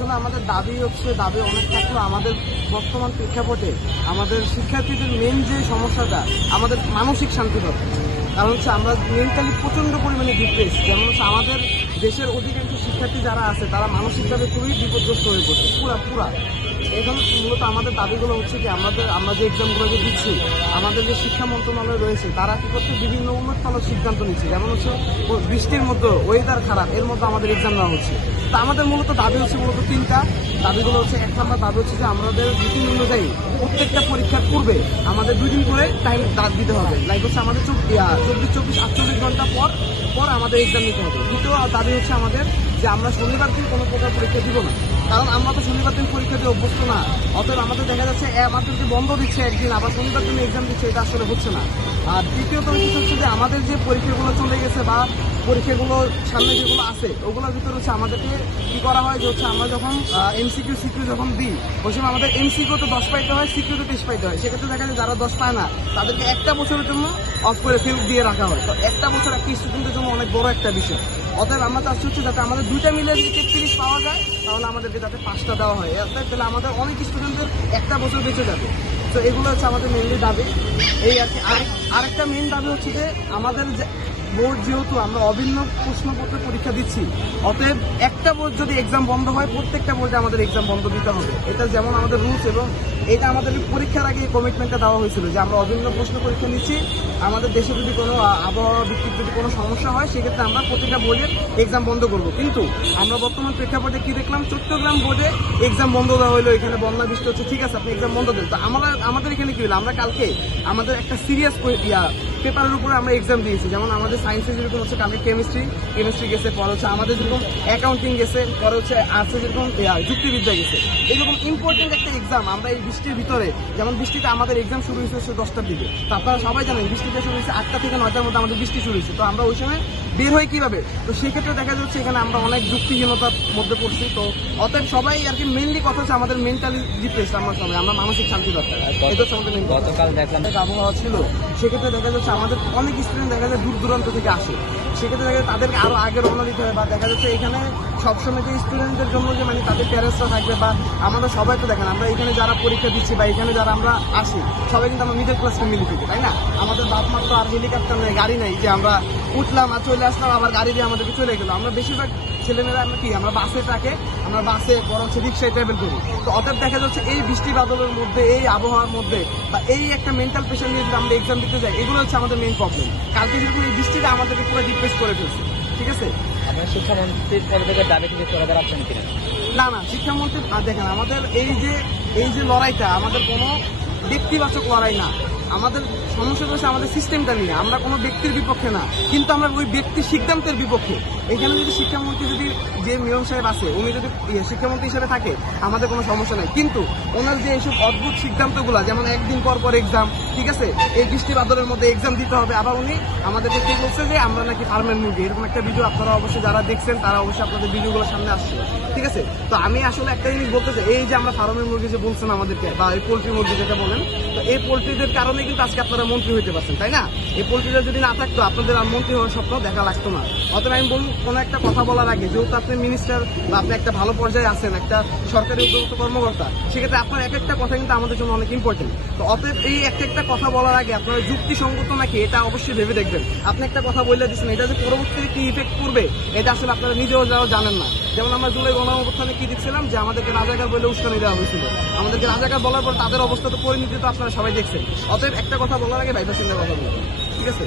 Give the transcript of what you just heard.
আসলে আমাদের দাবি অনেক থাকলেও আমাদের বর্তমান প্রেক্ষাপটে আমাদের শিক্ষার্থীদের মেন যে সমস্যাটা আমাদের মানসিক শান্তি দরকার। কারণ হচ্ছে আমরা মেন্টালি প্রচণ্ড পরিমাণে ডিপ্রেস। যেমন হচ্ছে আমাদের দেশের অধিকাংশ শিক্ষার্থী যারা আছে তারা মানসিকভাবে খুবই বিপর্যস্ত হয়ে পড়ছে পুরা। এখন মূলত আমাদের দাবিগুলো হচ্ছে কি আমরা যে এক্সামগুলো যে দিচ্ছি, আমাদের যে শিক্ষা মন্ত্রণালয় রয়েছে তারা কি করছে বিভিন্ন উন্নতমানের সিদ্ধান্ত নিচ্ছে। যেমন হচ্ছে বৃষ্টির মধ্যে ওয়েদার খারাপ, এর মধ্যে আমাদের এক্সাম নেওয়া হচ্ছে। তো আমাদের মূলত দাবি হচ্ছে তিনটা। দাবিগুলো হচ্ছে, এক নম্বর দাবি হচ্ছে যে আমাদের রুটিন অনুযায়ী প্রত্যেকটা পরীক্ষার পূর্বে আমাদের 2 দিন করে টাইম দিতে হবে। লাইক হচ্ছে আমাদের 24-48 ঘন্টা পর আমাদের এক্সাম নিতে হবে। দ্বিতীয় দাবি হচ্ছে আমাদের যে আমরা শনিবার দিন কোনো প্রকার পরীক্ষা দিব না, কারণ আমরা তো শনিবার দিন পরীক্ষা দিয়ে অভ্যস্ত না। অতএব আমাদের দেখা যাচ্ছে আমাদেরকে বন্ধ দিচ্ছে একদিন, আবার শনিবার দিন এক্সাম দিচ্ছে, এটা আসলে হচ্ছে না। আর তৃতীয়ত হচ্ছে যে আমাদের যে পরীক্ষাগুলো চলে গেছে বা পরীক্ষাগুলো সামনে যেগুলো আছে ওগুলোর ভিতরে হচ্ছে আমাদেরকে কি করা হয় যে হচ্ছে আমরা যখন এমসিকিউ সিকিউ যখন দিই ওই সময় আমাদের এমসিকিউতে 10 পাইতে হয়, সিকিউতে 30 পাইতে হয়। সেক্ষেত্রে দেখা যায় যারা 10 পায় না তাদেরকে একটা বছরের জন্য অফ করে ফেল দিয়ে রাখা হয়। তো একটা বছর একটা স্টুডেন্টের জন্য অনেক বড় একটা বিষয়। অতএব আমরা চাচ্ছি হচ্ছে যাতে আমাদের 2টা মিলে যদি 33 পাওয়া যায় তাহলে আমাদেরকে যাতে 5টা দেওয়া হয়, তাহলে আমাদের অনেক স্টুডেন্টদের একটা বছর বেঁচে যাবে। তো এগুলো হচ্ছে আমাদের মেনলি দাবি। এই আর কি। আরেকটা মেন দাবি হচ্ছে যে আমাদের বোর্ড যেহেতু আমরা অভিন্ন প্রশ্নপত্র পরীক্ষা দিচ্ছি, অতএব একটা বোর্ড যদি এক্সাম বন্ধ হয় প্রত্যেকটা বোর্ডে আমাদের এক্সাম বন্ধ দিতে হবে। এটা যেমন আমাদের রুলস, এবং এটা আমাদের পরীক্ষার আগে কমিটমেন্টটা দেওয়া হয়েছিল যে আমরা অভিন্ন প্রশ্ন পরীক্ষা নিচ্ছি। আমাদের দেশে যদি কোনো আবহাওয়া ভিত্তিক যদি কোনো সমস্যা হয় সেক্ষেত্রে আমরা প্রত্যেকটা বোর্ডের এক্সাম বন্ধ করব। কিন্তু আমরা বর্তমান প্রেক্ষাপটে কি দেখলাম, চট্টগ্রাম বোর্ডে এক্সাম বন্ধ দেওয়া হলো, এখানে বন্যা বৃষ্টি হচ্ছে, ঠিক আছে আপনি এক্সাম বন্ধ দেন। তো আমাদের এখানে কি হলো, আমরা কালকে আমাদের একটা সিরিয়াস পেপারের উপরে আমরা এক্সাম দিয়েছি। যেমন আমাদের সায়েন্সে যেরকম হচ্ছে কালকে কেমিস্ট্রি গেছে, পরে হচ্ছে আমাদের যেরকম অ্যাকাউন্টিং গেছে, পরে হচ্ছে আর্টসে যেরকম যুক্তিবিদ্যা গেছে। এরকম ইম্পর্টেন্ট একটা এক্সাম আমরা এই বৃষ্টির ভিতরে, যেমন বৃষ্টিতে আমাদের এক্সাম শুরু হয়েছে 10টার দিকে। তো আপনারা সবাই জানেন বৃষ্টিতে শুরু হয়েছে 8টা থেকে 9টার মধ্যে আমাদের বৃষ্টি শুরু হয়েছে। তো আমরা ওই সময় বের হয় কিভাবে? তো সেক্ষেত্রে দেখা যাচ্ছে এখানে আমরা অনেক যুক্তিহীনতার মধ্যে পড়ছি। তো অতএব সবাই আর কি মেনলি কথা হচ্ছে আমাদের মেন্টালি ডিপ্রেসড আমরা মানসিক শান্তি দরকার। এটা হচ্ছে আমাদের গতকাল দেখলাম আবহাওয়া ছিল, সেক্ষেত্রে দেখা যাচ্ছে আমাদের অনেক স্টুডেন্ট দেখা যায় দূর দূরান্ত থেকে আসে। সেক্ষেত্রে দেখা যায় তাদেরকে আরো আগে রওনা দিতে হয়, বা দেখা যাচ্ছে এখানে সবসময় যে স্টুডেন্টদের জন্য যে মানে তাদের প্যারেন্টসরা থাকবে, বা আমরা সবাই তো দেখেন আমরা এখানে যারা পরীক্ষা দিচ্ছি বা এখানে যারা আমরা আসি সবাই কিন্তু আমরা মিডল ক্লাস ফ্যামিলি থেকে, তাই না? আমাদের বাপ মা তো আর হেলিকপ্টার নেই, গাড়ি নেই যে আমরা উঠলাম আর চলে আসলাম আবার গাড়ি দিয়ে আমাদেরকে চলে গেলো। আমরা বেশিরভাগ ছেলেমেয়েরা আমরা বাসে ট্রাকে, আমরা বাসে বড় হচ্ছে রিক্সায় ট্রাভেল করি। তো অতএব দেখা যাচ্ছে এই বৃষ্টি বাদলের মধ্যে, এই আবহাওয়ার মধ্যে বা এই একটা মেন্টাল প্রেশার নিয়ে যদি আমরা এক্সাম দিতে যাই, এগুলো হচ্ছে আমাদের মেইন প্রবলেম। কালকে যেরকম এই বৃষ্টিটা আমাদেরকে পুরো ডিপ্রেস করে ফেলছে, ঠিক আছে? আপনার শিক্ষামন্ত্রীর পদ থেকে দাবি থেকে চলে দাঁড়াচ্ছেন কিনা? না, শিক্ষামন্ত্রী দেখেন আমাদের এই যে লড়াইটা আমাদের কোনো ব্যক্তিবাচক লড়াই না। আমাদের সমস্যা হচ্ছে আমাদের সিস্টেমটা নিয়ে। আমরা কোনো ব্যক্তির বিপক্ষে না, কিন্তু আমরা ওই ব্যক্তির সিদ্ধান্তের বিপক্ষে। এখানে যদি শিক্ষামন্ত্রী যদি যে মেয়র সাহেব আছে উনি যদি শিক্ষামন্ত্রী হিসেবে থাকে আমাদের কোনো সমস্যা নাই, কিন্তু ওনার যে এইসব অদ্ভুত সিদ্ধান্তগুলো, যেমন একদিন পর এক্সাম, ঠিক আছে, এই বৃষ্টি বাদলের মধ্যে এক্সাম দিতে হবে, আবার উনি আমাদেরকে কি বলছে যে আমরা নাকি ফার্মের মুরগি, এরকম একটা ভিডিও আপনারা অবশ্যই যারা দেখছেন তারা অবশ্যই আপনাদের ভিডিওগুলোর সামনে আসছে, ঠিক আছে? তো আমি আসলে একটা জিনিস বলতে চাই, এই যে আমরা ফার্মের মুরগি যে বলছেন আমাদেরকে, বা এই পোলট্রি মুরগি যেটা বলেন, তো এই পোলট্রিদের কারণে কিন্তু আজকে আপনারা মন্ত্রী হইতে পারছেন, তাই না? এই পোলট্রিটা যদি না থাকতো আপনাদের আর মন্ত্রী হওয়ার স্বপ্ন দেখা লাগতো না। অতএব আমি বলবো কোনো একটা কথা বলার আগে, যেহেতু আপনি মিনিস্টার বা আপনি একটা ভালো পর্যায়ে আছেন, একটা সরকারি উদ্যোক্ত কর্মকর্তা, সেক্ষেত্রে আপনার এক একটা কথা কিন্তু আমাদের জন্য অনেক ইম্পর্টেন্ট। তো অতএব এই একটা কথা বলার আগে আপনারা যুক্তিসঙ্গত নাকি এটা অবশ্যই ভেবে দেখবেন। আপনি একটা কথা বলে দিচ্ছেন, এটা যে পরবর্তীতে কি ইফেক্ট করবে এটা আসলে আপনারা নিজেও জানেন না। যেমন আমরা জুলাই গণঅভ্যুত্থানে কি দেখছিলাম যে আমাদেরকে রাজাকার বলে উস্কানি দেওয়া হয়েছিল। আমাদেরকে রাজাকার বলার পর তাদের অবস্থা তো পরিণতি তো আপনারা সবাই দেখছেন। অতএব একটা কথা বলার আগে ভাইবা চিন্তা কথা বলবেন, ঠিক আছে?